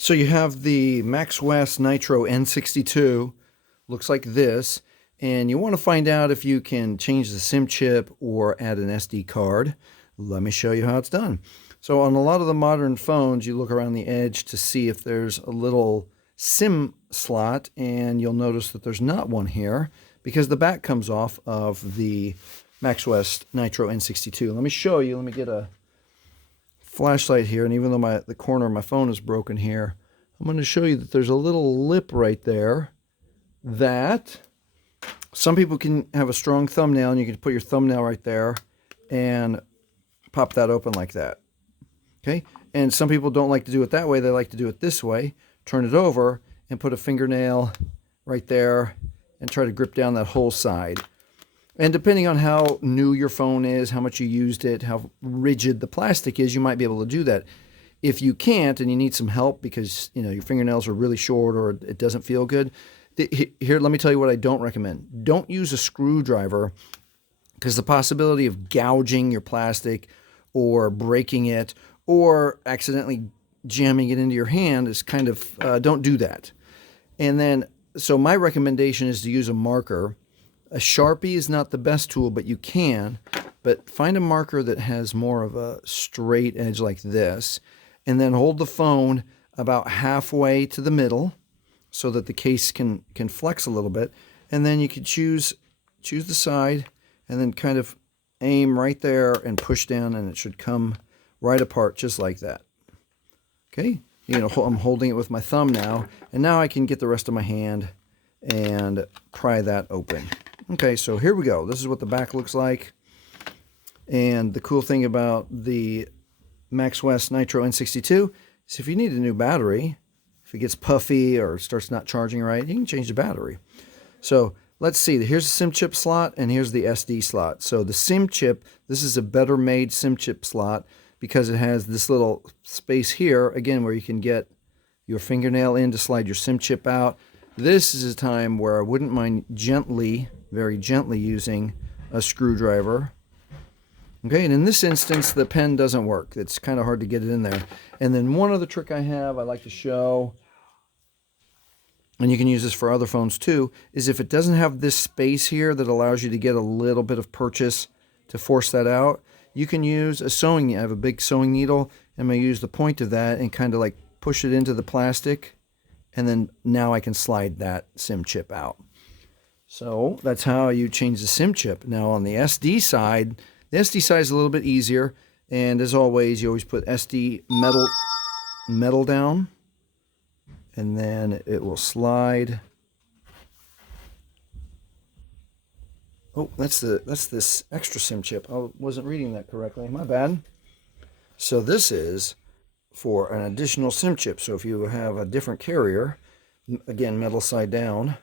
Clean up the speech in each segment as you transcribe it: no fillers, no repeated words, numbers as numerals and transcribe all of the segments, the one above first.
So you have the MaxWest Nitro N62, looks like this, and you want to find out if you can change the SIM chip or add an SD card. Let me show you how it's done. So on a lot of the modern phones, you look around the edge to see if there's a little SIM slot, and you'll notice that there's not one here because the back comes off of the MaxWest Nitro N62. Let me show you. Let me get a flashlight here, and even though the corner of my phone is broken here, I'm going to show you that there's a little lip right there that some people can have a strong thumbnail, and you can put your thumbnail right there and pop that open like that. Okay, and some people don't like to do it that way. They like to do it this way. Turn it over and put a fingernail right there and try to grip down that whole side. And depending on how new your phone is, how much you used it, how rigid the plastic is, you might be able to do that. If you can't and you need some help because your fingernails are really short or it doesn't feel good, here, let me tell you what I don't recommend. Don't use a screwdriver because the possibility of gouging your plastic or breaking it or accidentally jamming it into your hand is kind of, don't do that. And then, so my recommendation is to use a marker. A Sharpie is not the best tool, but you can. But find a marker that has more of a straight edge like this, and then hold the phone about halfway to the middle so that the case can flex a little bit. And then you could choose the side and then kind of aim right there and push down, and it should come right apart just like that. Okay? I'm holding it with my thumb now, and now I can get the rest of my hand and pry that open. Okay, so here we go. This is what the back looks like. And the cool thing about the MaxWest Nitro N62 is if you need a new battery, if it gets puffy or starts not charging right, you can change the battery. So let's see. Here's the SIM chip slot, and here's the SD slot. So the SIM chip, this is a better made SIM chip slot because it has this little space here, again, where you can get your fingernail in to slide your SIM chip out. This is a time where I wouldn't mind gently, very gently using a screwdriver. Okay, and in this instance, the pen doesn't work. It's kind of hard to get it in there. And then one other trick I like to show, and you can use this for other phones too, is if it doesn't have this space here that allows you to get a little bit of purchase to force that out, you can use a sewing needle. I have a big sewing needle, and I'm going to use the point of that and kind of like push it into the plastic, and then now I can slide that SIM chip out. So that's how you change the SIM chip. Now on the SD side is a little bit easier, and as always, you always put SD metal down, and then it will slide. Oh, that's this extra SIM chip. I wasn't reading that correctly. My bad. So this is for an additional SIM chip. So if you have a different carrier, again, metal side down,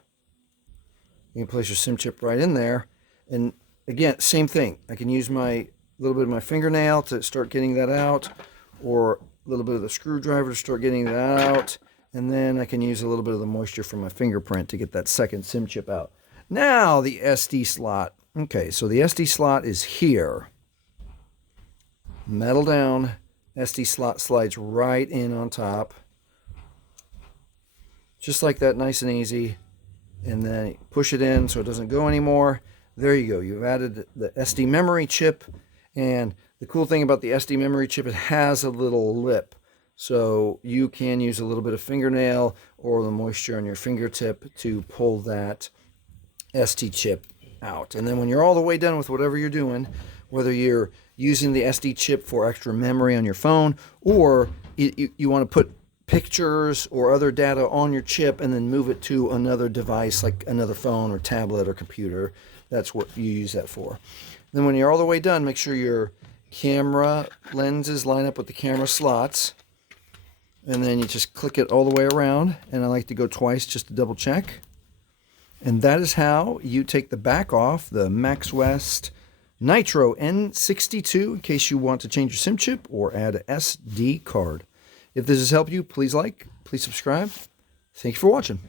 you can place your SIM chip right in there. And again, same thing. I can use my little bit of my fingernail to start getting that out, or a little bit of the screwdriver to start getting that out. And then I can use a little bit of the moisture from my fingerprint to get that second SIM chip out. Now the SD slot. Okay, so the SD slot is here. Metal down. SD slot slides right in on top. Just like that, nice and easy. And then push it in so it doesn't go anymore. There you go. You've added the SD memory chip. And the cool thing about the SD memory chip, it has a little lip. So you can use a little bit of fingernail or the moisture on your fingertip to pull that SD chip out. And then when you're all the way done with whatever you're doing, whether you're using the SD chip for extra memory on your phone, or you want to put pictures or other data on your chip and then move it to another device like another phone or tablet or computer, that's what you use that for. Then when you're all the way done, make sure your camera lenses line up with the camera slots, and then you just click it all the way around, and I like to go twice just to double check. And that is how you take the back off the MaxWest Nitro N62 in case you want to change your SIM chip or add an SD card. If this has helped you, please like, please subscribe. Thank you for watching.